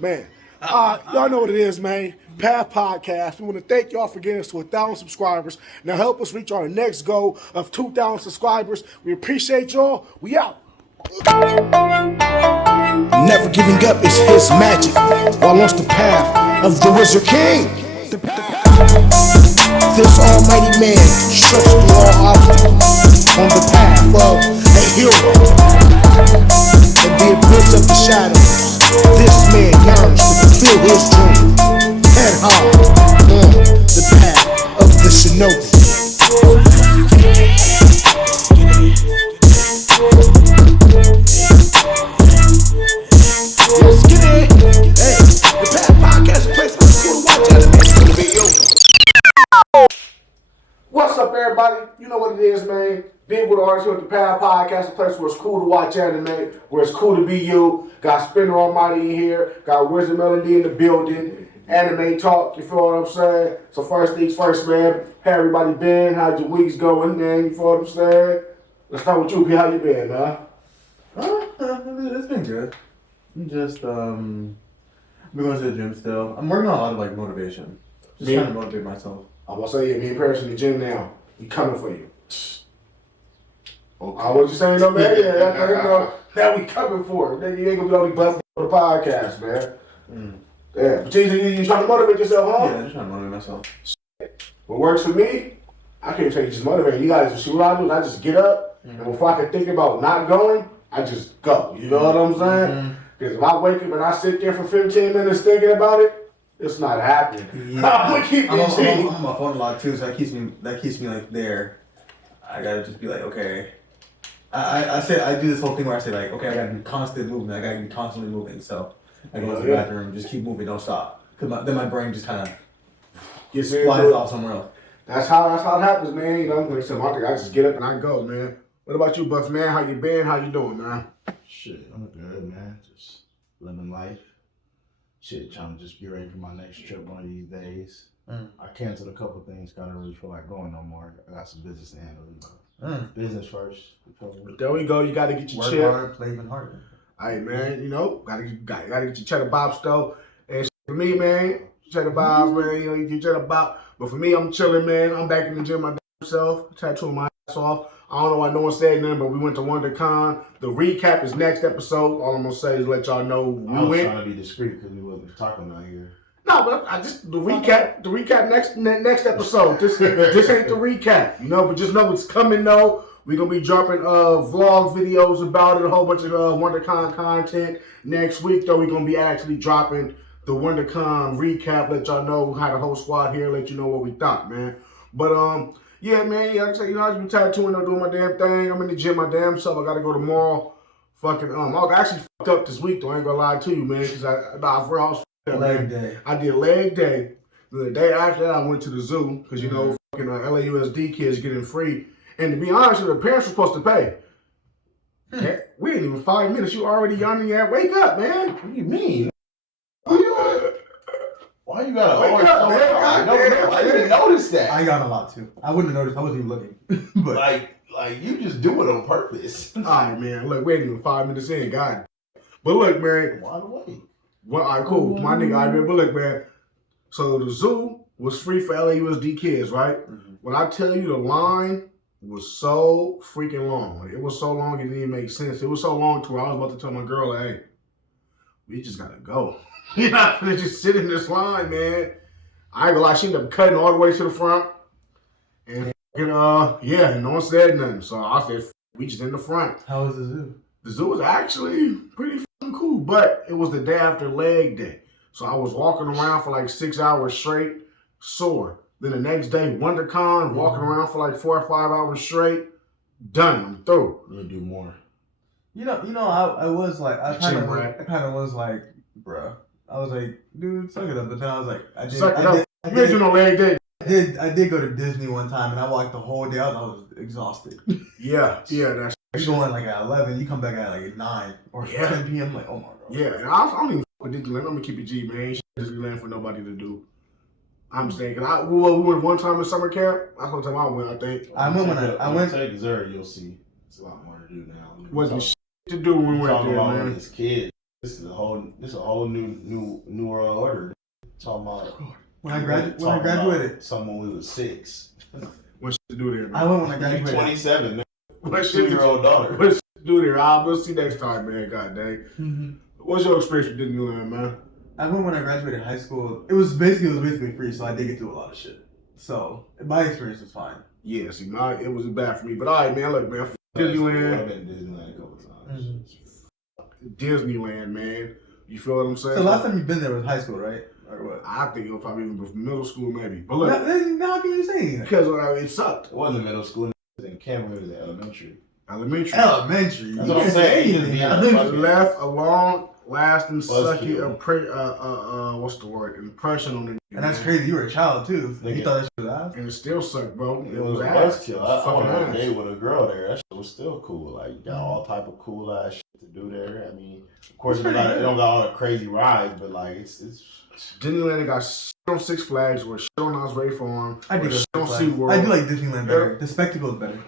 Man, y'all know what it is, man. Path Podcast. We want to thank y'all for getting us to 1,000 subscribers. Now help us reach our next goal of 2,000 subscribers. We appreciate y'all. We out. Never giving up is his magic. While on the path of the Wizard King. This almighty man stretched through all obstacles on the path of a hero. In the abyss of the shadows, this man yearns to fulfill his dream. Head high on the path of the shinobi. Let's get it. Hey, the Path Podcast is a place where it's cool to watch anime. What's up, everybody? You know what it is, man. Bigwill artist here with the Path Podcast, a place where it's cool to watch anime, where it's cool to be you. Got Spinner Almighty in here, got Wizard Melody in the building, anime talk, you feel what I'm saying? So first things first, man. How everybody been? How's your weeks going, man? You feel what I'm saying? Let's start with you, P. How you been, man? It's been good. I'm just been going to the gym still. I'm working on a lot of like motivation. Just trying to motivate myself. I was saying, yeah, me and Paris in the gym now. We coming for you. Okay. What you saying, though, man? Yeah, that we coming for. Then you ain't gonna be only busting for the podcast, man. Yeah, but you trying to motivate yourself, huh? Yeah, just trying to motivate myself. What works for me, I can't tell you just motivate. You guys see what I do is I just get up, and before I can think about not going, I just go. You know what I'm saying? Because if I wake up and I sit there for 15 minutes thinking about it, it's not happening. Yeah, I'm on my phone a lot too, so that keeps me like there. I gotta just be like, okay. I do this whole thing where I say like, okay, I gotta be constant movement. I gotta be constantly moving. So I go to the bathroom, just keep moving, don't stop. Cause then my brain just kind of flies off somewhere else. That's how it happens, man. You know, like I just get up and I go, man. What about you, Buff, man? How you been? How you doing, man? Shit, I'm good, man. Just living life. Shit, trying to just get ready for my next trip one of these days. I canceled a couple things. I don't really feel like going no more. I got some business to handle. Business first. There we go. You got to get your work chip. Hard, play even harder. Hey, man, you know, gotta get your cheddar bob stove. And for me, man, cheddar bobs, man, you know, you get cheddar bob. But for me, I'm chilling, man. I'm back in the gym my damn self, tattooing my ass off. I don't know why no one said nothing, but we went to WonderCon. The recap is next episode. All I'm gonna say is let y'all know I was trying to be discreet because we wasn't talking out here. No, but I just the recap next episode. This ain't the recap, you know. But just know it's coming though. We're gonna be dropping vlog videos about it, a whole bunch of WonderCon content next week. Though we're gonna be actually dropping the WonderCon recap. Let y'all know how the whole squad here. Let you know what we thought, man. But yeah, man. Yeah, like I said, you know, I just been tattooing, doing my damn thing. I'm in the gym my damn self. I gotta go tomorrow. Fucking I was actually fucked up this week though. I ain't gonna lie to you, man, because I was Leg day. I did leg day. The day after that, I went to the zoo because you know, fucking LAUSD kids getting free. And to be honest, the parents were supposed to pay. We ain't even 5 minutes. You already yawning at. Wake up, man. What do you mean? Why you gotta Wake always up, man. I didn't notice that. I got a lot too. I wouldn't have noticed. I wasn't even looking. But like you just do it on purpose. All right, man. Look, we ain't even 5 minutes in. God. But look, man. Why the way? Well, all right, cool. My nigga, I but look, man. So the zoo was free for LAUSD kids, right? When I tell you the line was so freaking long. Like, it was so long it didn't even make sense. It was so long to where I was about to tell my girl, like, hey, we just gotta go. You're not gonna just sit in this line, man. I ain't gonna lie, she ended up cutting all the way to the front. And yeah, no one said nothing. So I said, we just in the front. How was the zoo? The zoo was actually pretty fucking cool, but it was the day after leg day. So I was walking around for like 6 hours straight, sore. Then the next day, WonderCon, walking around for like 4 or 5 hours straight, done. I'm through. You'll do more. You know, I was like, I kind of was like, bruh. I was like, dude, suck it up. But then I was like, You ain't do no leg day. I did go to Disney one time, and I walked the whole day. I was exhausted. Yeah, that's. You go in like at 11, you come back at like 9 or 10 p.m. Like, oh my god. Yeah, and I don't even fuck with Disneyland. I'm gonna keep it G, man. Ain't shit Disneyland for nobody to do. I'm saying, we went one time in summer camp. That's one time I went. I think I went when I went to Missouri. You'll see, it's a lot more to do now. Wasn't shit to do when we went there, man. His kids. This is a whole new world order. Talking about when I graduated. Someone we was 6. What shit to do there, man? I went when I graduated. 27, man. What shit 2-year-old daughter. What shit to do there? We'll see next time, man. God dang. Mm-hmm. What's your experience with Disneyland, man? I went when I graduated high school. It was basically free, so I did get through a lot of shit. So my experience was fine. Yeah, see, it wasn't bad for me. But all right, man. Look, man. Disneyland. I've been to Disneyland a couple times. Mm-hmm. Disneyland, man. You feel what I'm saying? So last time you've been there was high school, right? Or what? I think it was probably even before middle school, maybe. But look, Now how can you say anything? because it sucked. It wasn't middle school. It was in Cameron. It was in elementary. Elementary. Elementary. That's what I'm saying. You just be out of Left a long-lasting, sucky, Buzzkill. what's the word? Impression on the. And that's crazy. You were a child too. So you thought that shit was ass? And it still sucked, bro. It was a ass. buzzkill. It was I went on a fucking date ass. with a girl there. That shit was still cool. Like, you got all type of cool ass shit to do there. I mean, of course, it don't got all the crazy rides, but like, it's Disneyland got shit on Six Flags, or shit on Osprey Farm, I or do shit on like SeaWorld. I do like Disneyland better. The spectacle is better.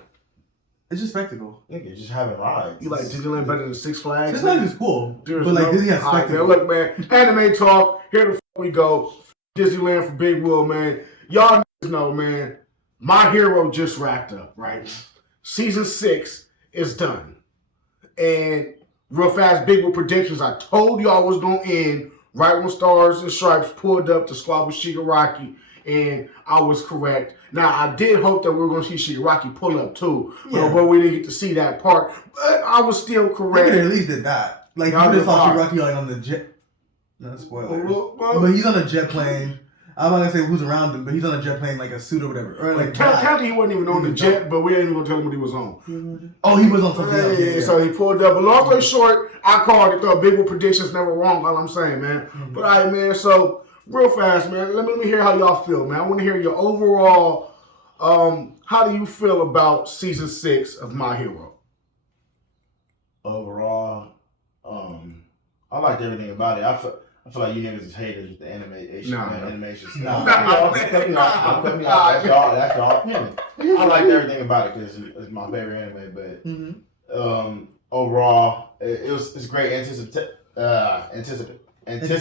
It's just spectacle. nigga, just having rides. You like Disneyland better than Six Flags? Six Flags is cool, There's but like no- Disney has All right, spectacle. man, look, man. Anime talk. Here the fuck we go. Disneyland for Bigwill, man. Y'all know, man. My Hero just wrapped up, right? Season 6 is done. And real fast, Bigwill predictions. I told y'all was gonna end right when Stars and Stripes pulled up to squabble Shigaraki, and I was correct. Now I did hope that we were gonna see Shigaraki pull up too, but we didn't get to see that part. But I was still They correct. could at least did that. Like Y'all you did just saw fine. Shigaraki like on the jet. No spoilers. Well, But he's on a jet plane. I'm not gonna say who's around him, but he's on a jet plane like a suit or whatever. Or like Technically, he wasn't even on the jet, but we ain't even gonna tell him what he was on. oh, he was on something else. Yeah, so he pulled up. But long story short, I called it. Thought Bigwill predictions never wrong. All I'm saying, man. Mm-hmm. But all right, man. So real fast, man. Let me hear how y'all feel, man. I want to hear your overall. How do you feel about season 6 of My Hero? Overall, I liked everything about it. I feel like you niggas is haters with the animation. Animation stuff. Nah. I'm cutting out. That's y'all opinion. I liked everything about it because it's my favorite anime. But overall, it's great anticipation. Anticipation. It's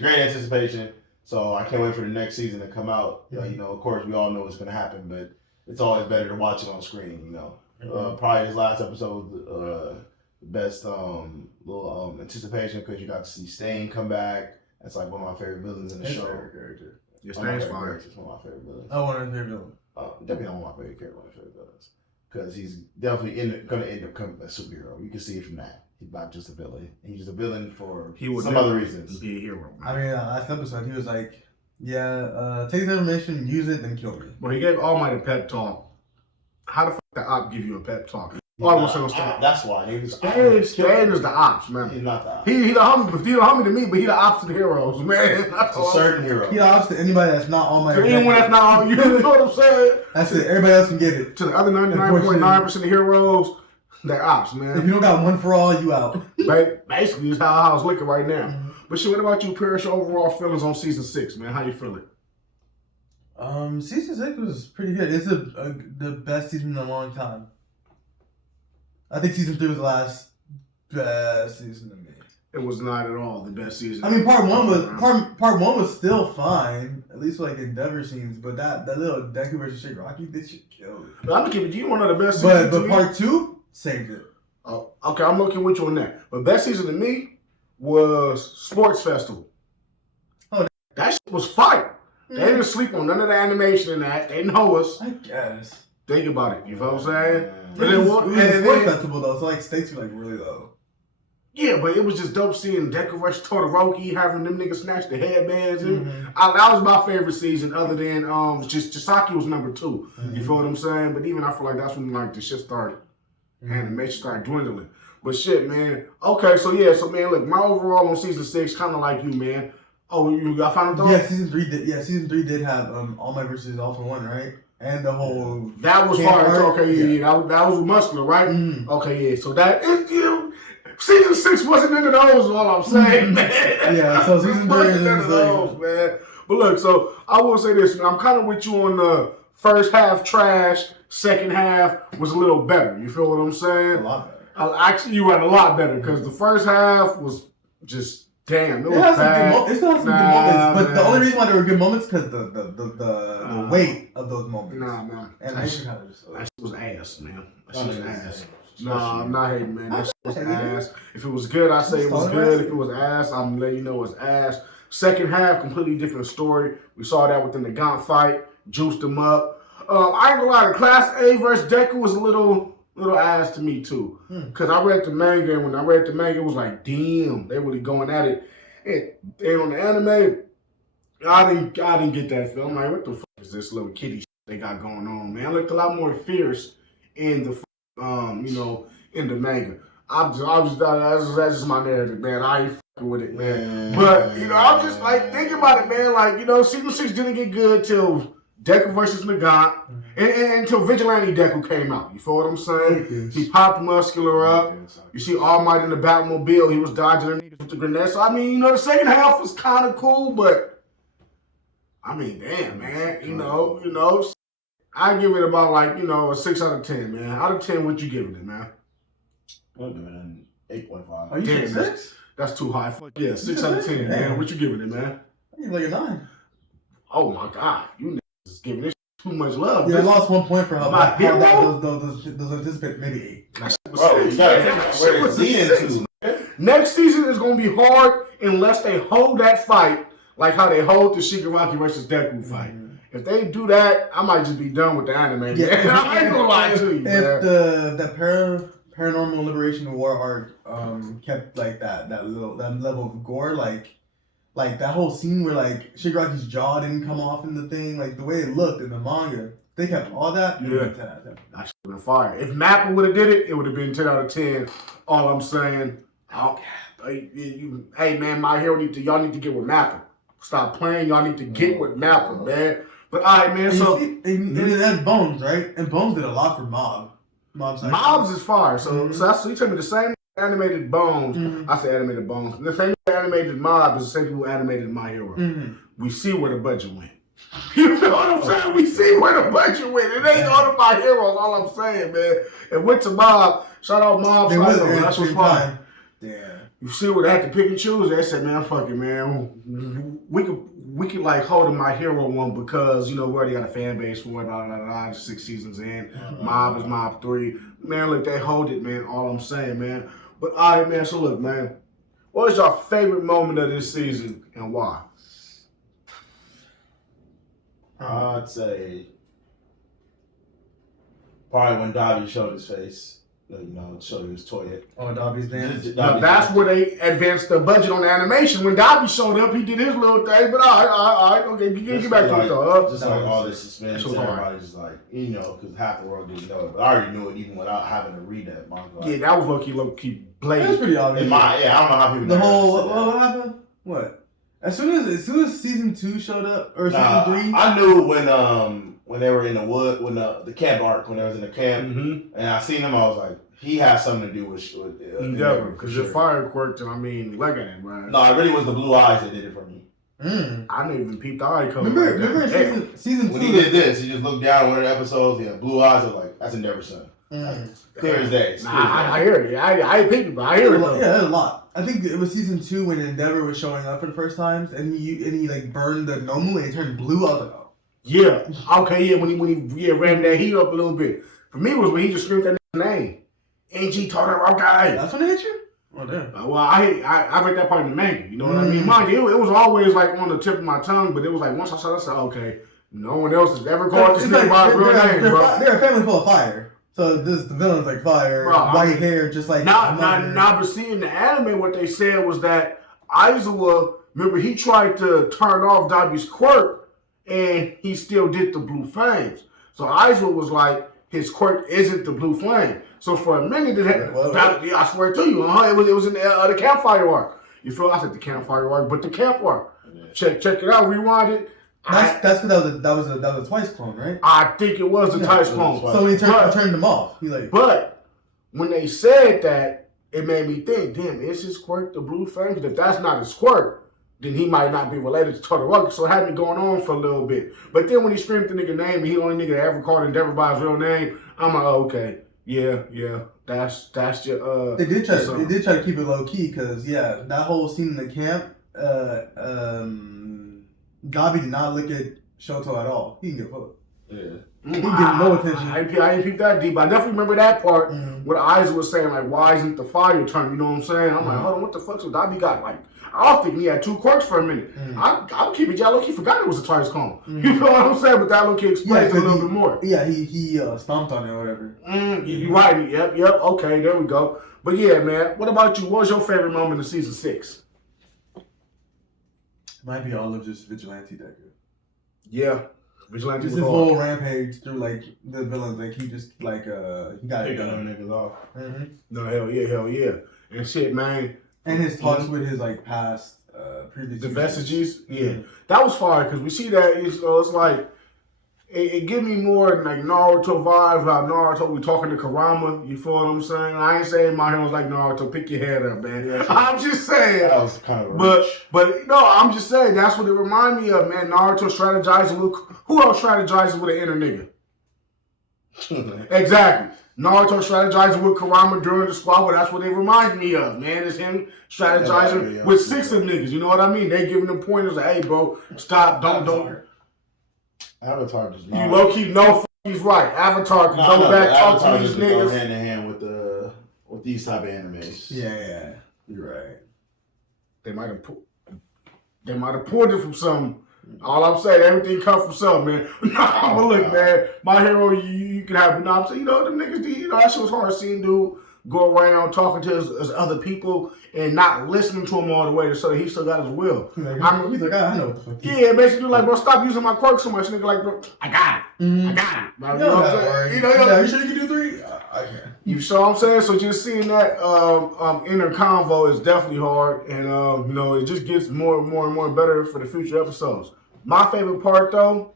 great anticipation. So I can't wait for the next season to come out. You know, of course, we all know what's going to happen, but it's always better to watch it on screen. You know, probably this last episode, the best little anticipation because you got to see Stain come back. That's like one of my favorite villains in the show. Character. Your Stain's fire. It's one of my favorite villains. I want to hear villain. Definitely not one of my favorite characters, one of my favorite villains. Because he's definitely going to end up becoming a superhero. You can see it from that. He's not just a villain. He's a villain for some other reasons. Be a hero. I mean, last episode he was like, "Yeah, take the information, use it, then kill me." Well, he gave All Might a pep talk. How the fuck the op give you a pep talk? That's why. Stan is the ops, man. He's not the ops. He the homie to me, but he the ops to the heroes, man. That's It's a certain hero. He opts to anybody that's not on my. So even when that's not all you know what I'm saying? That's it. Everybody else can get it. To the other 99.9% of heroes, they're ops, If man. you don't got one for all, you out. Basically, is how I was looking right now. But shit, what about you, Paris? Your overall feelings on season 6, man? How you feeling? Season 6 was pretty good. It's the best season in a long time. I think season 3 was the last best season to me. It was not at all the best season. I mean, part one was still fine, at least like Endeavor scenes. But that little Deku versus Shigaraki, this shit killed it. I'm gonna keep it. You one of the best seasons. But part 2 saved it. Oh, okay, I'm looking with you on that. But best season to me was Sports Festival. Oh, that shit was fire. They didn't sleep on none of the animation in that. They know us. I guess. Think about it. You know what I'm saying? But it was a sports festival though, so like stakes were like really low. Yeah, but it was just dope seeing Deku versus Todoroki, having them niggas snatch the headbands. That was my favorite season, other than just Chisaki was number 2. You feel what I'm saying? But even I feel like that's when like the shit started. Animation started dwindling. But shit, man. Okay, so man, look, my overall on season 6, kind of like you, man. Oh, you got final thoughts? Yeah, season 3 did have All Might versus All for One, right? And the whole that was fire. Okay, that was muscular, right? Okay, yeah. So that season 6 wasn't none of those. All I'm saying, man. Yeah, so season 3 is none of those, man. But look, so I will say this, man. I'm kind of with you on the first half trash. Second half was a little better. You feel what I'm saying? a lot better. Actually, you read a lot better because the first half was just damn. It was bad. It still has some good moments, but the only reason why there were good moments because the weight of those moments. Nah, man. And That shit was ass, man. That shit was ass. Nah, I'm not hating, man. That shit was ass. If it was good, I say it was good. If it was ass, I'm letting you know it's ass. Second half, completely different story. We saw that within the Gaunt fight. Juiced them up. I ain't gonna lie, the Class A versus Deku was a little ass to me too. Cause I read the manga, and when I read the manga, it was like, damn, they really going at it. And on the anime, I didn't get that feel. I'm like, what the fuck is this little kitty shit they got going on, man? It looked a lot more fierce in the in the manga. That's just my narrative, man. I ain't fucking with it, man. But I'm just like thinking about it, man. Like season 6 didn't get good till Deku versus Nagant, and until Vigilante Deku came out. You feel what I'm saying? He popped Muscular up. You see All Might in the Batmobile. He was dodging the niggas with the grenade. So, I mean, the second half was kind of cool, but, I mean, damn, man. I give it about, like, a 6 out of 10, man. Out of 10, what you giving it, man? What, man? 8.5. Are you Damn, 6? That's too high. Yeah, 6 out of 10, man. What you giving it, man? I give like a 9. Oh, my God. You niggas is giving this too much love. Yeah, I lost 1 point for how hero? those anticipated maybe 8. Bro, you gotta where it's leading to. Next season is going to be hard unless they hold that fight like how they hold the Shigaraki versus Deku fight. If they do that, I might just be done with the anime. Yeah, I ain't gonna lie to you. If man. the Paranormal Liberation War arc kept like that level of gore, like that whole scene where like Shigaraki's jaw didn't come off in the thing, like the way it looked in the manga, they kept all that. Yeah, I should have been fired. If Mappa would have did it would have been 10 out of 10. All I'm saying, hey man, my hero y'all need to get with Mappa. Stop playing. Y'all need to get with Mappa, man. But all right, man. And it had Bones, right? And Bones did a lot for Mob. Mobs is fire. So you tell me the same animated Bones. I say animated Bones. The same animated Mob is the same people who animated My Hero. We see where the budget went. You know what I'm saying? We see where the budget went. It ain't all of My Heroes. All I'm saying, man. It went to Mob. Shout out Mob. That's what's fine. Yeah. You see where they had to pick and choose. They said, man, fuck it, man. We could like hold in My Hero one because, we already got a fan base for it, 6 seasons in. Mob is Mob 3. Man, look, they hold it, man. All I'm saying, man. But all right, man, so look, man. What is your favorite moment of this season and why? I'd say probably when Dobby showed his face. Showed his toilet. Oh, Dobby's dance. Now, that's where they advanced the budget on the animation. When Dobby showed up, he did his little thing. But all right, okay, get back to it though. Just like all this suspense, everybody just like, because half the world didn't know it. But I already knew it even without having to read that manga. Yeah, that was low key blatant. That's pretty obvious. I don't know how people. The whole what happened? What? As soon as season 2 showed up or season 3, I knew when they were in the wood, when the camp arc, when they was in the camp, and I seen him, I was like, he has something to do with Endeavor, because your fire quirked, and I mean, look at it, man. No, it really was the blue eyes that did it for me. I didn't even peep the eye color. Remember season 2? When he did this, he just looked down one of the episodes, he had blue eyes, I was like, that's Endeavor's son. Clear as day. I hear it. I ain't peeping, but I hear it though. Yeah, there's a lot. I think it was season 2 when Endeavor was showing up for the first time, and he like burned the Nomu and it turned blue. I was like, oh. Yeah. Okay. Yeah. When he ramped that heat up a little bit. For me, it was when he just screamed that name. AG told her, okay. That's when it hit you? Oh, damn. Well, I read that part in the manga. You know what I mean? Mind you, it was always like on the tip of my tongue, but it was like once I saw it, I said, okay, no one else has ever called this nigga by his real name, bro. They're a family full of fire. So the villain's like fire, bro, white hair, just like but seeing the anime, what they said was that Aizawa, remember, he tried to turn off Dobby's quirk, and he still did the blue flames. So Aizawa was like, his quirk isn't the blue flame. So for a minute, I swear to you, it was in the campfire arc. You feel? I said the campfire arc, but the camp arc. Yeah. Check it out. Rewind it. That's because that was a Twice clone, right? I think it was a Twice clone. So when he turned them off, But when they said that, it made me think, damn, is his quirk the blue flame? Because if that's not his quirk, then he might not be related to Todoroki. So it had me going on for a little bit. But then when he screamed the nigga name, and he the only nigga that ever called Endeavor by his real name, I'm like, oh, okay. Yeah. That's your They did try to keep it low key because that whole scene in the camp, Gabi did not look at Shoto at all. He didn't give a fuck. Yeah. He didn't give no attention. I didn't peep that deep. I definitely remember that part where Isaac was saying like, "Why isn't the fire turned?" You know what I'm saying? I'm like, hold on, what the fuck? So Dabi got like, I was thinking he had 2 quirks for a minute. I'm keeping y'all look. He forgot it was a twice cone. You know what I'm saying? But that look explains a little bit more. Yeah, he stomped on it or whatever. You right. Yep. Okay, there we go. But yeah, man. What about you? What was your favorite moment of season 6? Might be all of just Vigilante Deku. Yeah. Vigilante just was his hard. whole rampage through like the villains, like he just like he got Picking them niggas off. No, hell yeah. And shit, man. And his talks with his like past previous The users. vestiges, that was fire because we see that it's like it give me more like Naruto vibes. How Naruto we talking to Kurama, you feel what I'm saying? I ain't saying my heroes like Naruto. Pick your head up, man. Yeah, I'm just saying. That was kind of but no, I'm just saying that's what it remind me of, man. Naruto strategizing with who else strategizes with an inner nigga? Exactly. Naruto strategizing with Kurama during the squad, that's what they remind me of, man. It's him strategizing with 6 of niggas. You know what I mean? They giving them pointers like, hey, bro, stop, don't. Avatar does You not. low key know he's right. Avatar can go back, talk to these Go niggas. hand in hand with these type of animes. Yeah, you're right. They might have pulled it from something. All I'm saying, everything comes from something, man. Nah, but look, man, my hero, you can have, you know what I'm saying? You know, them niggas, that shit was hard seeing dude go around talking to his other people and not listening to him all the way so that he still got his will. He's like, I know what the fuck. Yeah, basically like, bro, stop using my quirk so much. Nigga like, bro, I got it. I got it. You know what I'm saying? You sure you can do 3? I can. You saw what I'm saying? So just seeing that inner convo is definitely hard, and it just gets more and more better for the future episodes. My favorite part though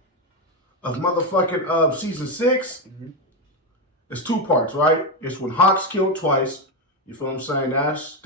of motherfucking season 6 is 2 parts, right? It's when Hawk's killed twice. You feel what I'm saying? That's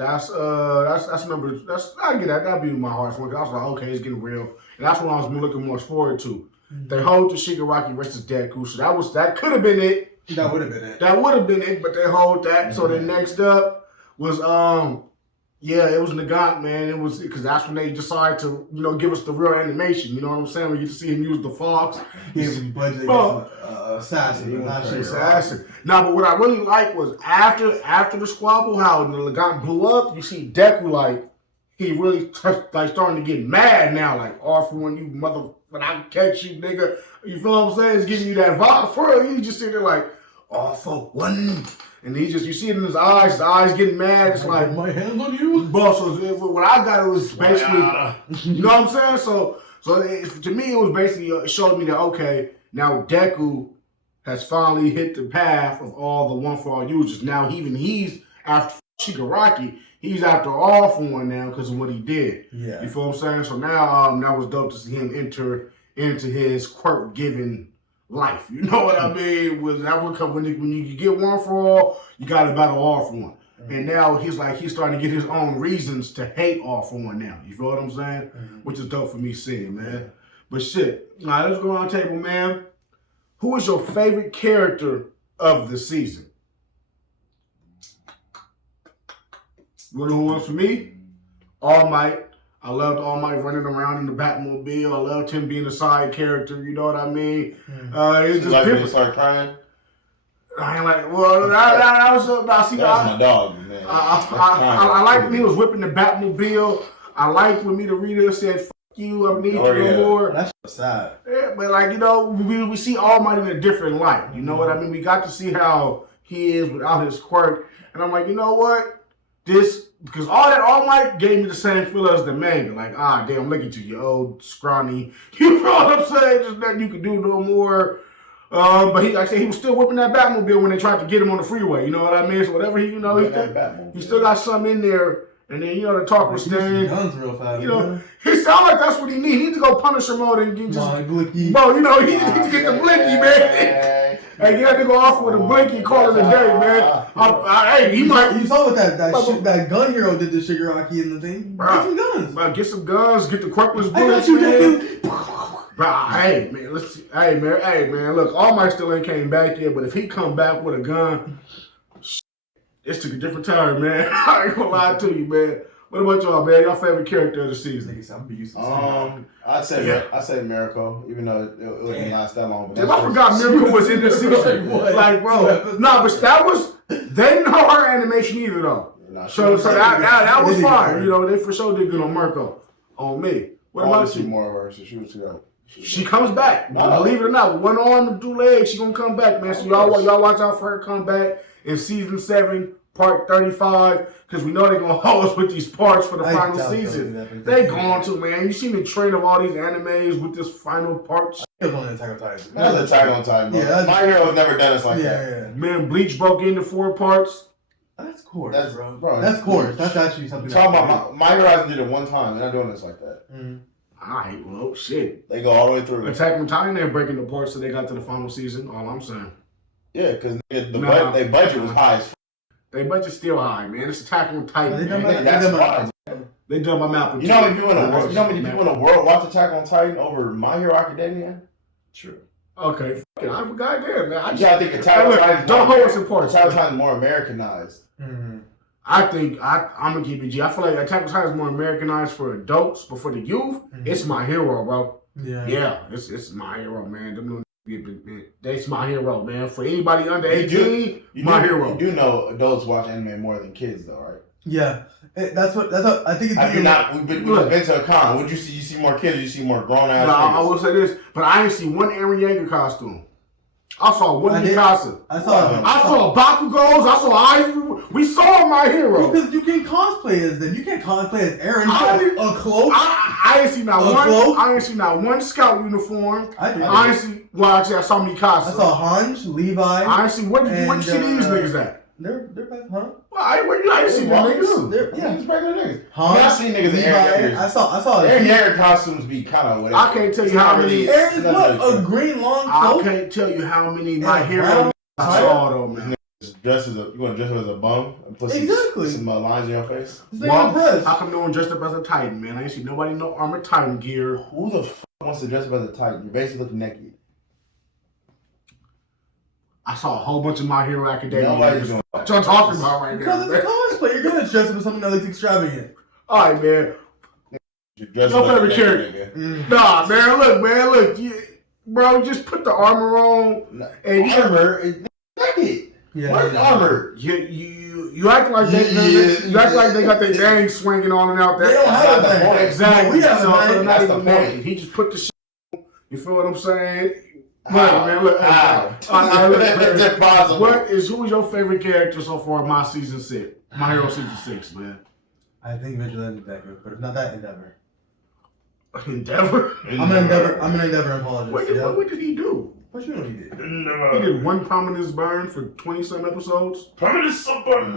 number. I get that. That'd be my heart's one. I was like, okay, it's getting real, and that's what I was looking more forward to. They hold the Shigaraki versus Deku, so that could have been it. That would have been it. That would have been it, but they hold that. So then next up was it was Nagant, man. It was because that's when they decided to give us the real animation. You know what I'm saying? We get to see him use the fox. He's budget assassin, not shit. Assassin. Nah, but what I really liked was after the squabble, how the Nagant blew up. You see Deku like he really starting to get mad now. Like, all for one, you mother. When I catch you, nigga, you feel what I'm saying? It's giving you that vibe for real. You just sitting there like, all for one. And you see it in his eyes getting mad. It's like, my hands on you? Bro, so what I got, it was basically, you know what I'm saying? So to me, it was basically, it showed me that, okay, now Deku has finally hit the path of all the one for all users. Now he's after Shigaraki, he's after all for one now because of what he did. Yeah. You feel what I'm saying? So now that was dope to see him enter into his quirk giving life. You know what I mean? That would come when you get one for all, you got to battle all for one. And now he's starting to get his own reasons to hate all for one now. You feel what I'm saying? Which is dope for me seeing, man. But shit. All right, let's go around the table, man. Who is your favorite character of the season? You know who was for me? All Might. I loved All Might running around in the Batmobile. I loved him being a side character. You know what I mean? It's just like different. when he start crying? I ain't like, well, that was That's my dog, man. I like when he was whipping the Batmobile. I like when Midorita said, "Fuck you, I need you no more." That's sad. Yeah, but we see All Might in a different light. You know what I mean? We got to see how he is without his quirk. And I'm like, you know what? Because All Might gave me the same feel as the manga. Like, damn, look at you old scrawny. You know what I'm saying? Just nothing you can do no more. But like I said, he was still whipping that Batmobile when they tried to get him on the freeway. You know what I mean? So whatever he still got something in there. And then, the talk was staying. Guns real fast. He sound like that's what he need. He need to go Punisher mode and just, blicky. bro, he need to get the blinky, man. Hey, you had to go off with a blinky, call it a day, man. Hey, he might. You saw what that gun hero did to Shigaraki in the thing. Get some guns. Get some guns. Get the quirkless bullets. I got you, Deku. Bro, hey man, let's see. Hey man, look, All Might still ain't came back yet, but if he come back with a gun, it's took a different turn, man. I ain't gonna lie to you, man. What about y'all, man? Y'all favorite character of the season? I'd say Miracle, even though it wouldn't last that long. But I forgot Miracle was in this season. Like, bro, but that was they didn't know her animation either though. So that was fine. You know, they for sure did good on Miracle. On me. What about you? More of her, so she was good. She comes back. Believe it or not, one arm and 2 legs, she gonna come back, man. So y'all watch out for her come back in season 7, part 35, because we know they're gonna hold us with these parts for the final season. They going to, man. You seen the trend of all these animes with this final part? It was on Attack on Titan. That's Attack on Titan, bro. Yeah, My Hero has never done us like that. Yeah. Man, Bleach broke into 4 parts. That's course, bro. That's course. That's actually something. Talking about My Hero hasn't did it one time. They're not doing this like that. Alright, well, shit. They go all the way through. Attack on Titan, they're breaking the parts so they got to the final season. All I'm saying. Yeah, because their budget was high as f***. Their budget's still high, man. It's Attack on Titan, man. That's why. They done my mouth. You know how many people in the world watch Attack on Titan over My Hero Academia? True. Okay, fuck it. I forgot that, man. I think Attack on Titan. Don't hold us in parts. Attack on Titan is more Americanized. I think I'm gonna keep it G. I feel like Attack on Titan is more Americanized for adults, but for the youth, it's My Hero, bro. Yeah, it's My Hero, man. That's My Hero, man. For anybody under 18, My Hero. You do know adults watch anime more than kids, though, right? Yeah, that's what I think. We've been to a con. Would you see? You see more kids? Or you see more grown ass? No, I will say this, but I ain't see one Eren Yeager costume. I saw one Mikasa. I saw Bakugos. I saw Aizu. We saw My Hero. Because you can cosplay as them. You can't cosplay as Eren. A cloak. I ain't seen not one. Cloak? I ain't seen not one scout uniform. I ain't see. Well, actually, I saw Mikasa. I saw Hanj, Levi. I ain't see. Where you see these niggas at? They're huh? Well, I ain't seen them niggas. It's regular niggas. I seen niggas in Eren. I saw Eren Yeager costumes be kind of whatever. I can't tell you how many. Eren's what? A green long cloak? I can't tell you how many My Hero I saw though, man. You want to dress up as a bum and put some lines in your face? Well, how come no one dressed up as a Titan, man? I ain't see nobody no armored Titan gear. Who the f wants to dress up as a Titan? You're basically looking naked. I saw a whole bunch of My Hero Academia. Nobody's doing what y'all talking about right now? Because it's a cosplay. You're gonna dress up as something that looks extravagant. All right, man. Your favorite character? Nah, man. Look. Bro, just put the armor on. And armor is naked. Yeah, what's armor? You act like they got their gang swinging on and out there. They don't have that. Exactly. We have a that's the point. He just put the shit on. You feel what I'm saying? Look, man, who is your favorite character so far in My Season 6? My Hero Season 6, man. I think Vigilante Deku, but if not that, Endeavor. Endeavor? I'm an Endeavor apologist. What did he do? What you know he did? He did one prominence burn for 20-some episodes. Prominence burn.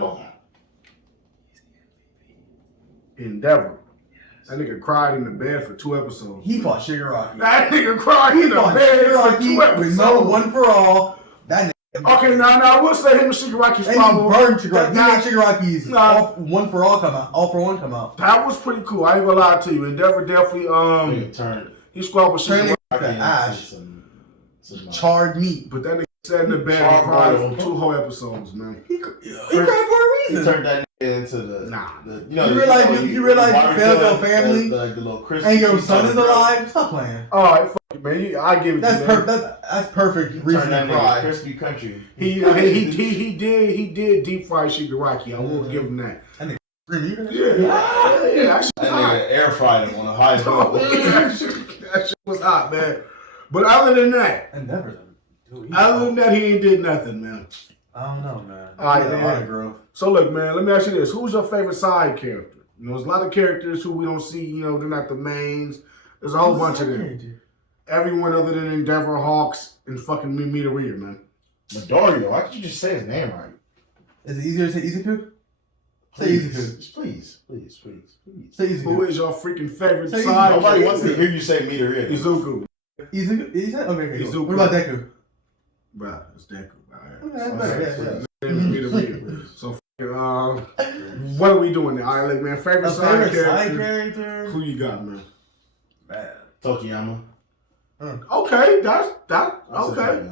Endeavor. That nigga cried in the bed for 2 episodes. He fought Shigaraki. That nigga cried in the bed for 2 episodes. With no one for all. That nigga. Okay, now I will say him and Shigaraki's problem. And he burned Shigaraki. He made Shigaraki's one for all come out. All for one come out. That was pretty cool. I ain't gonna lie to you. Endeavor definitely he squad with Shigaraki. Ash. Charred meat. But that nigga sat in the bed and cried for 2 whole episodes, man. He cried for a reason. He turned that into you realize you failed your family the little Christmas and your son is alive? Stop playing. Alright, fuck it, man. I give it to you. That's perfect reason to cry. Crispy country. He did deep fry Shigaraki. I will give him that. Yeah. That nigga air fried him on the highest level. That shit was hot, man. But other than that, he ain't did nothing, man. I don't know, man. All right, man. So look, man, let me ask you this: who's your favorite side character? You know, there's a lot of characters who we don't see. You know, they're not the mains. There's a whole bunch of them. Everyone other than Endeavor, Hawks, and fucking Midoriya, man. Midoriya, why can't you just say his name right? Is it easier to say Izuku? Say Izuku. Please. Say Izuku. Who is your freaking favorite side character? Nobody character? wants to hear you say Midoriya. Izuku. Okay, Izuku. Cool. What about Deku? Bro, it's Deku. Okay, that's better. So, what are we doing now? All right, look, man. Favorite side character. Who you got, man? Tokiyama. Okay, that's okay.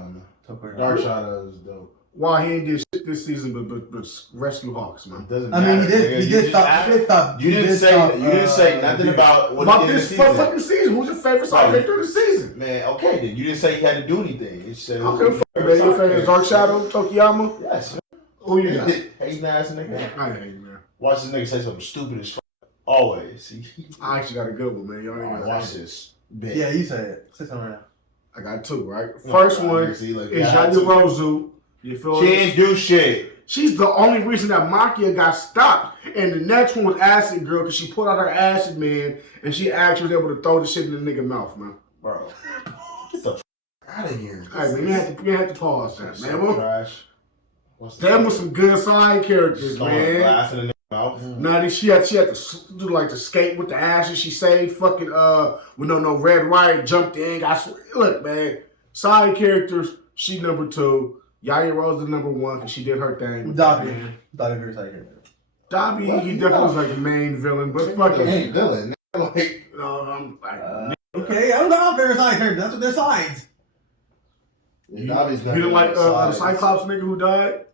Dark Shadow is dope. Why he ain't did shit this season, but Rescue Hawks, man. It doesn't I mean, matter. he did stop. You didn't say nothing about what he did this this season. fucking season. Who's your favorite side character this season? Man, okay then. You didn't say he had to do anything. You said Okay, man. Your favorite Dark Shadow, Tokiyama? Yes. Who you got? Hating ass nigga. I hate you, man. Watch this nigga say something stupid as fuck. Always. I actually got a good one, man. Y'all ain't gonna Watch this. Bitch. Yeah, you said it. Say something right now. I got two, right? First one is Yayarozu. You feel She me? ain't do shit. She's the only reason that Makia got stopped. And the next one was Acid Girl because she pulled out her acid man and she actually was able to throw the shit in the nigga mouth, man. Bro. Get the out of here. All right, man, you have to pause that, man. Trash. Them was some good side characters, man. Glass in the mouth. Now she had to do like the skate with the ashes. She saved fucking with no Red Riot jumped in. Look, man, side characters. She number 2. Yaya Rose is number 1 because she did her thing. Dobby very side character. Dobby, he definitely was like the main villain, but fucking main villain. Like, I'm like, Okay, I don't know how favorite side character. That's what their sides. Dobby's you didn't like the Cyclops nigga who died?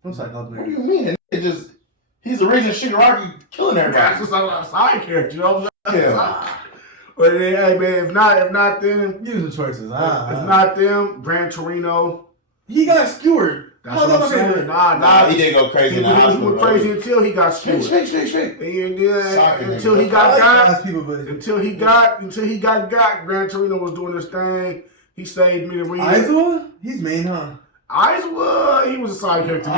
What Cyclops What do you mean? He's the reason Shigaraki killing everybody. That's just a side character, you know what I'm saying? Yeah. But hey, man, if not them, Use the choices. if not them, Gran Torino. He got skewered. That's what I'm saying. Nah, he didn't go crazy in the He hospital. went crazy until he got skewered. Straight. And then until nigga. he got got. People, Until he got Gran Torino was doing his thing. He saved me the reason. Aizawa? He's main, huh? Aizawa, he was a side character.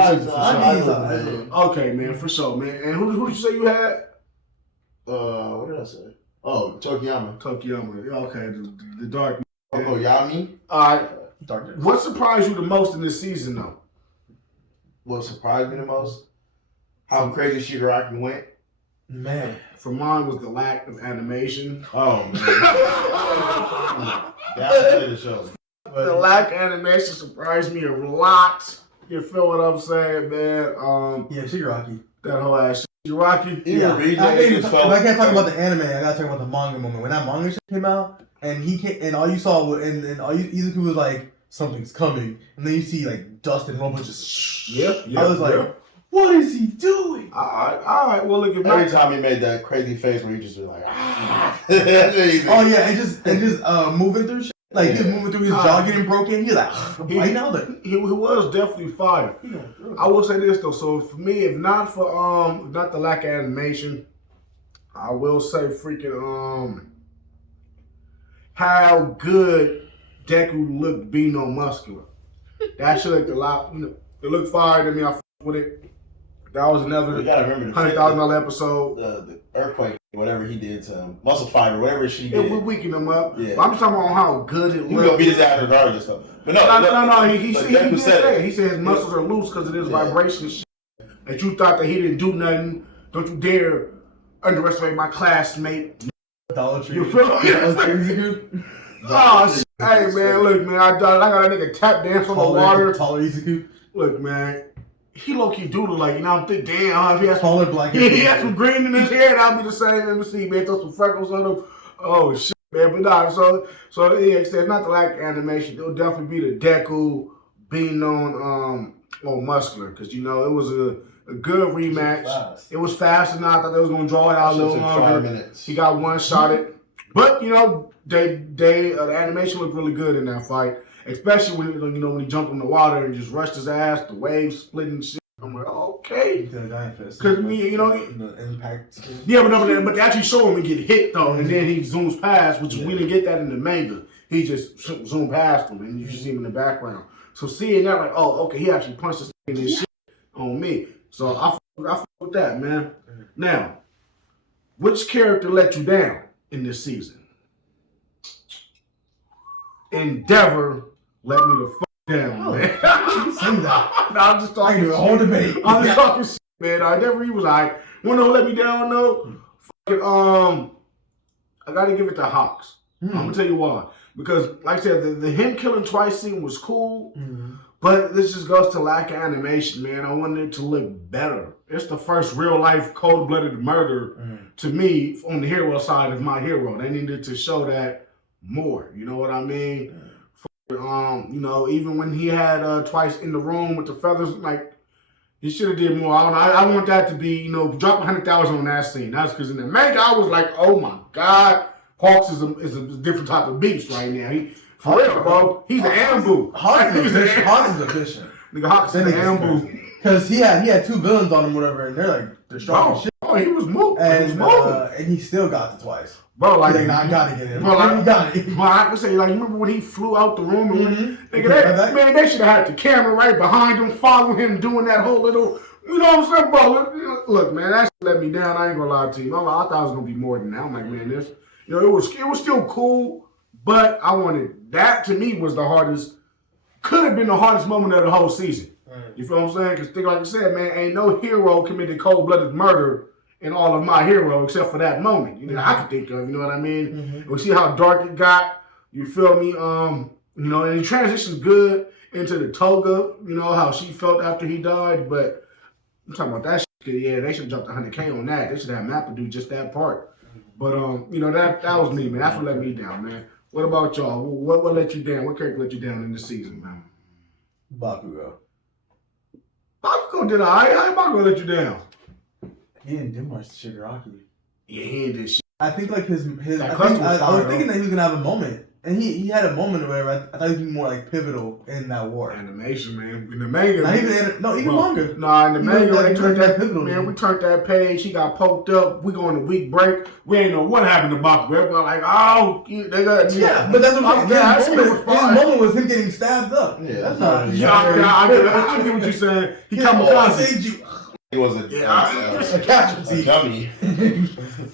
Okay, man, for sure, man. And who did you say you had? What did I say? Oh, Tokiyama. Tokiyama. Okay, the dark. Oh, Yami. All right. Darkness. What surprised you the most in this season, though? What surprised me the most? How crazy Shigaraki went. Man. For mine was the lack of animation. Oh man. That's the show. The lack of animation surprised me a lot. You feel what I'm saying, man? Yeah, Shigaraki. That whole ass Shigaraki. Yeah. If I can't talk about the anime, I gotta talk about the manga moment. When that manga shit came out, and he came, and all you saw was, and all Izuku was like, something's coming, and then you see like dust and rumble just. Yep. I was like, what is he doing? All right. Well, look at every time he made that crazy face where he just was like, Oh yeah, and just moving through shit. Like just moving through his jaw getting broken. He's like, right now he was definitely fire. I will say this though. So for me, if not the lack of animation, I will say freaking how good Deku looked being on muscular. That shit looked a lot. It looked fire to me. I with it. That was another $100,000 episode. The earthquake, whatever he did to him, muscle fiber, whatever she did. It would weaken him up. Yeah. But I'm just talking about how good it looked. He gonna beat his ass regardless though. But no. He Deku did say it. He said his muscles are loose because of this vibration shit. That you thought that he didn't do nothing. Don't you dare underestimate my classmate. Dollar Tree. You feel me? Oh shit. Hey man, look man, I got a nigga tap dance on the water. Taller Izuku. Look man, he low key doodle like, you know, I'm thinking, damn, if he has taller black. He had some green in his hair, and I'll be the same. Let me see, man, throw some freckles on him. Oh shit, man, but nah. So yeah, it's not the lack of animation. It'll definitely be the Deku being on muscular, because you know it was a good rematch. It was fast enough. I thought they was gonna draw it out a little longer. 5 minutes. He got one shot at, but you know the animation looked really good in that fight. Especially when he jumped in the water and just rushed his ass, the waves splitting and shit. I'm like, okay. Because the impact. Yeah, but they actually show him and get hit though, and then he zooms past, which we didn't get that in the manga. He just zoomed past him, and you just see him in the background. So seeing that, like, oh, okay, he actually punched this in his shit on me. So I fuck with that, man. Now, which character let you down in this season? Endeavor let me the fuck down, man. Say that. No, I'm just talking. The whole debate. I'm just talking shit, man. Endeavor, he was like, wanna let me down though? Fucking, I gotta give it to Hawks. I'm gonna tell you why. Because, like I said, the him killing twice scene was cool, but this just goes to lack of animation, man. I wanted it to look better. It's the first real life cold blooded murder to me on the hero side of my hero. They needed to show that more. You know what I mean? You know, even when he had twice in the room with the feathers, like he should have did more. I don't know. I want that to be, you know, drop 100,000 on that scene. That's because in the manga, I was like, oh my god, Hawks is a different type of beast right now. He for real, bro. He's an ambu. Hawks is efficient. Nigga, Hawks is an ambu. Because he had two villains on him, whatever, and they're strong as shit. Oh, he was moving. And he still got the twice. Bro, like, I gotta get him. Bro, I got it. Bro, I could say, like, you remember when he flew out the room? And nigga, they should have had the camera right behind him, following him, doing that whole little, you know what I'm saying, bro? Look, man, that shit let me down. I ain't gonna lie to you. I thought it was gonna be more than that. I'm like, man, this, you know, it was still cool, but I wanted, that to me was the hardest, could have been the hardest moment of the whole season. You feel what I'm saying? Because, like I said, man, ain't no hero committed cold-blooded murder in all of My Hero except for that moment. You know, I could think of, you know what I mean? We see how dark it got. You feel me? You know, and he transitions good into the Toga, you know, how she felt after he died. But I'm talking about that shit. Yeah, they should have jumped 100K on that. They should have Mappa do just that part. But, you know, that was me, man. That's what let me down, man. What about y'all? What let you down? What character let you down in the season, man? Bakugo. Bakugo did all right. How Bakugo let you down? He didn't do much to Shigaraki. Yeah, he ain't did shit. I think like his That I was thinking that he was gonna have a moment. And he had a moment where I thought he was more like pivotal in that war. Animation, man. In the manga. Not even longer. Nah, in the manga, they turned that pivotal. Man, we turned that page. He got poked up. We going to week break. We ain't know what happened to Bakugo. Everybody like, oh, they got. Yeah, but that's what I'm saying. His moment was him getting stabbed up. Yeah, that's not. I get what you're saying. He saved you. He was a casualty. A dummy.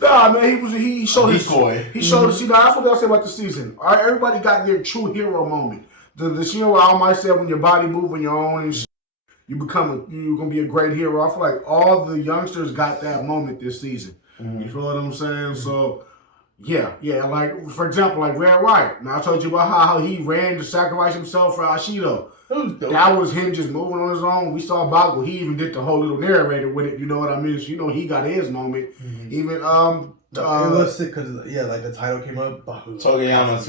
Nah, man, he showed his decoy. He showed. See, now that's what they'll say about the season. All right, everybody got their true hero moment. The you know what I might say, when your body move on your own and shit, you're gonna be a great hero. I feel like all the youngsters got that moment this season. You feel what I'm saying? So. Yeah, like, for example, like Red Riot. Now, I told you about how he ran to sacrifice himself for Ashido. That was him just moving on his own. We saw Bigwill. He even did the whole little narrator with it, you know what I mean? So, you know, he got his moment. Even, it was sick because, like the title came up. Togeyama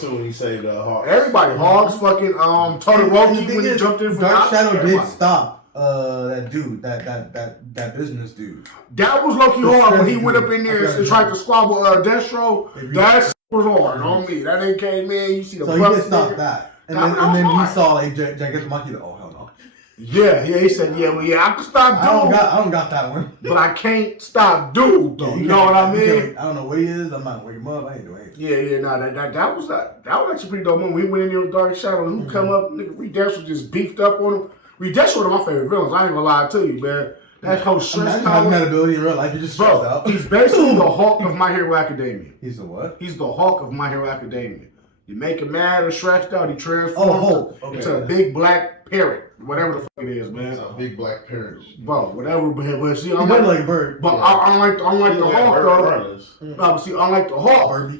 too when he saved Hawks. Everybody. Hawks, fucking, Todoroki when he jumped in for Dark Shadow did stop that dude, that business dude. That was low-key hard when he went up in there and tried to squabble Destro. That was hard on me. That ain't came in. You see the so he did stop that. And then he saw like Jagetamaki. Oh hell no. Yeah, he said, I can stop dude. I don't got that one. But I can't stop dude though. You know what I mean? I don't know what he is. I'm not waking him up. I ain't doing it. Yeah, that was actually pretty dope moment. We went in there with Dark Shadow. Who come up, nigga, Reed Destro just beefed up on him. Reed Destro one of my favorite villains. I ain't gonna lie to you, man. That whole stress having that ability in real life, you're just stressed out. He's basically the Hulk of My Hero Academia. He's the what? He's the Hulk of My Hero Academia. You make him mad or stressed out, he transforms into a big black parrot. Whatever the fuck it is, man. It's a big black parrot. Bro, whatever. But see, I'm like a bird. But unlike the Hulk, though. No, but see, unlike the Hulk.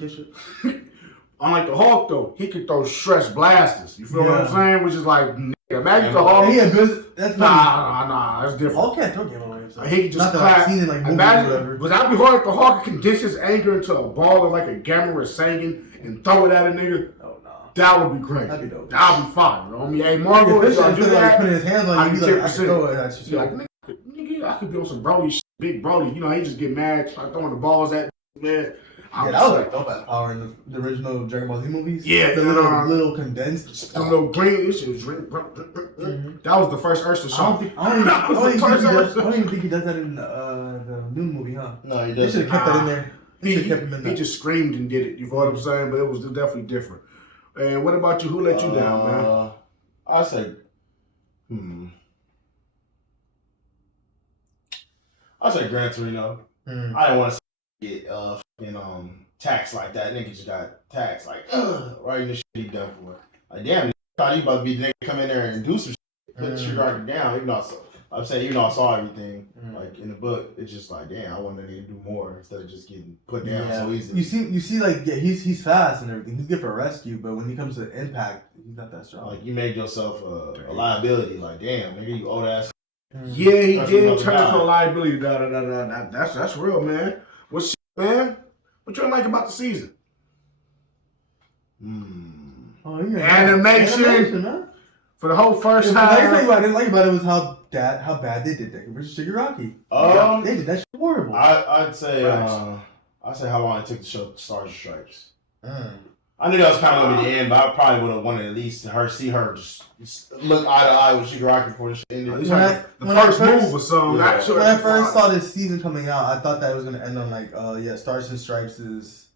Unlike the Hulk, though, he could throw stress blasters. You feel what I'm saying? Which is like, imagine the Hulk. Nah, that's different. Hulk can't throw game away. He can just clap. Imagine, but that'd be hard if the Hulk could condense his anger into a ball of like a gamma or singing and throw it at a nigga. Oh no, that would be great. That'd be dope. That'd be fine. You know what I mean? Hey, Marvel, if y'all do that, putting his hands on you, like, I could throw it at you. Like, nigga, I could be on some Brody shit, big Brody. You know, he just get mad, start throwing the balls at man. Yeah, that was like dope at power in the original Dragon Ball Z movies. Yeah, the little condensed, the little green. This shit was That was the first Ursa shot. I don't even think he does that in the new movie, huh? No, he doesn't. They should have kept that in there. He just screamed and did it. You know what I'm saying? But it was definitely different. And what about you? Who let you down, man? I say, I say Gran Torino. I didn't want to get taxed like that. Nigga just got taxed like right in the shit he done for. Like damn, thought he about to be the nigga come in there and do some shit, put the sugar down. Even though I'm saying, even though I saw everything like in the book, it's just like damn, I wanted to do more instead of just getting put down so easy. You see, like he's fast and everything. He's good for rescue, but when he comes to impact, he's not that strong. Like you made yourself a liability. Like damn, nigga, you old ass. Yeah, he did turn into a liability. That's real, man. What's shit, man? What you like about the season? Oh, yeah. Animation. Huh? For the whole first The time. thing I didn't like about it was how bad they did that versus Shigaraki. They did that shit horrible. I'd say how long it took to show Stars and Stripes. I knew that was kind of going to be the end, but I probably would have wanted at least see her just look eye to eye with Shigaraki before the shit ended. The first move or something. Yeah. When I first saw this season coming out, I thought that it was going to end on like, Stars and Stripes'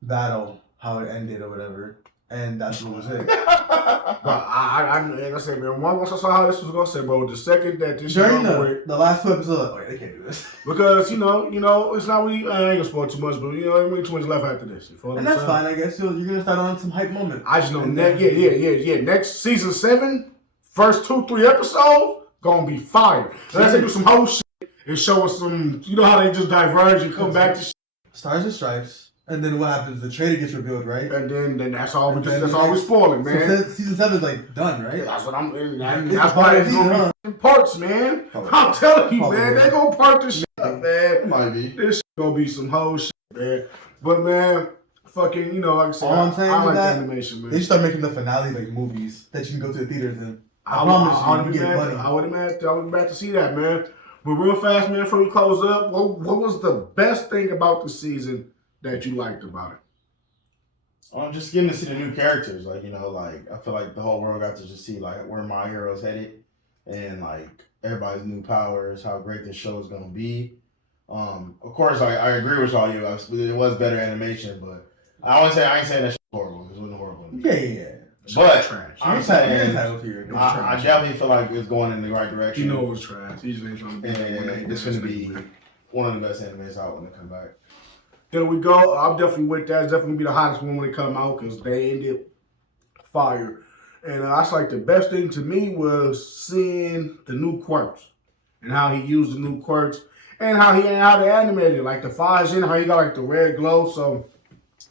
battle, how it ended or whatever. And that's what was it. But like I said, man, once I saw how this was going to say, bro, the second that this during the last 2 episodes, like, they can't do this. Because, you know, it's not really, I ain't going to spoil too much, but, you know, there ain't too much left after this. You and that's fine, I guess. You're going to start on some hype moment. I just know, next season 7, first 2-3 episodes, going to be fire. Unless they do some whole shit and show us some, you know how they just diverge and come back to shit. Stars and Stripes. And then what happens? The traitor gets revealed, right? And then that's all we're spoiling, man. So season 7 is like done, right? Yeah, that's what that's why it's going to be parts, man. I'm telling you, man, they gonna part this shit up, man. It might be. This shit gonna be some whole shit, man. But man, fucking, you know, like I said, all I'm saying I is like that the animation, man. they should start making the finale like movies that you can go to the theaters and I would promise you get money. I would be mad to see that, man. But real fast, man, before we close up, what was the best thing about the season that you liked about it? Just getting to see the new characters, like, you know, like I feel like the whole world got to just see like where my hero's headed, and like everybody's new powers, how great this show is gonna be. Of course, I agree with all you. It was better animation, but I ain't saying that shit was horrible. It wasn't horrible. Yeah. But Trash. I'm saying I I definitely feel like it's going in the right direction. You know it was trash. He just ain't trying to be and it's gonna be one of the best animes out when it comes back. There we go. I'm definitely with that. It's definitely gonna be the hottest one when it come out because they ended fire. And that's like the best thing to me was seeing the new quirks and how he used the new quirks and how they animated like the Fajin, how he got like the red glow. So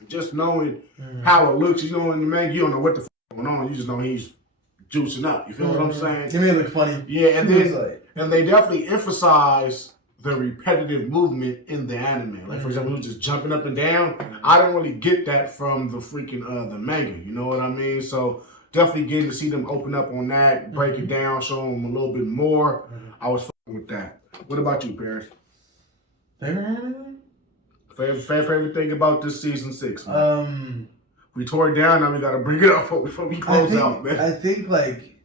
just knowing how it looks, you know, in the manga, you don't know what the f going on. You just know he's juicing up. You feel what I'm saying? It made it look funny. Yeah, and then and they definitely emphasize the repetitive movement in the anime. Like, for example, he was just jumping up and down. I didn't really get that from the freaking, the manga. You know what I mean? So, definitely getting to see them open up on that, break it down, show them a little bit more. I was fucking with that. What about you, Paris? Favorite anime? Favorite thing about this season 6, man? We tore it down, now we gotta bring it up before we close out, man. I think, like,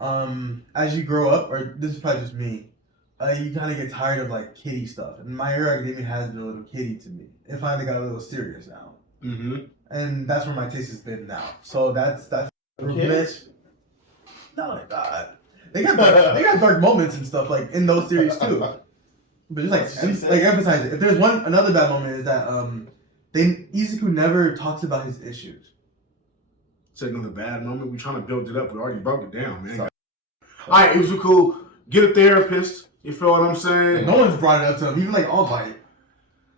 as you grow up, or this is probably just me, you kind of get tired of like kiddie stuff, and My Hero Academia has been a little kiddie to me. It finally got a little serious now, and that's where my taste has been now. So that's Kids? No, God, they got dark moments and stuff like in those series too. But just like emphasize it. If there's another bad moment is that Izuku never talks about his issues. Said another bad moment. We trying to build it up. We already broke it down, man. All right, Izuku, get a therapist. You feel what I'm saying? No one's brought it up to him, even like All Might.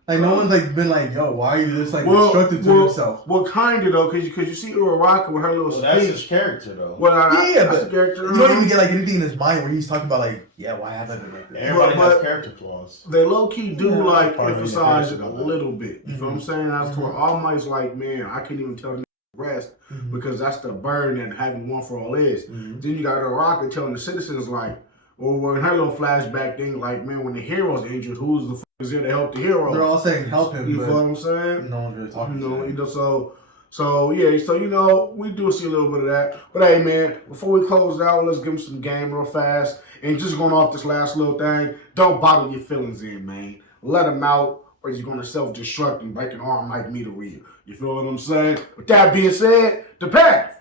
Like no one's like been like, yo, why are you this like destructive to yourself? Well, kind of though, because you see Uraraka with her little speech. That's his character though. Well, that's the character. You don't even get like anything in his mind where he's talking about like, yeah, why haven't I like this? Everybody has character flaws. They low key do like emphasize it a little bit. You feel what I'm saying? That's where All Might's like, man, I can't even tell the rest because that's the burden that having one for all is. Then you got Uraraka telling the citizens like. Or in her little flashback thing, like, man, when the hero's injured, who's the f is there to help the hero? They're all saying help him. You feel what I'm saying? No one's really talking to him. So you know, we do see a little bit of that. But hey, man, before we close out, let's give him some game real fast. And just going off this last little thing, don't bottle your feelings in, man. Let them out, or you're going to self-destruct and break an arm like me to real. You feel what I'm saying? With that being said, the path.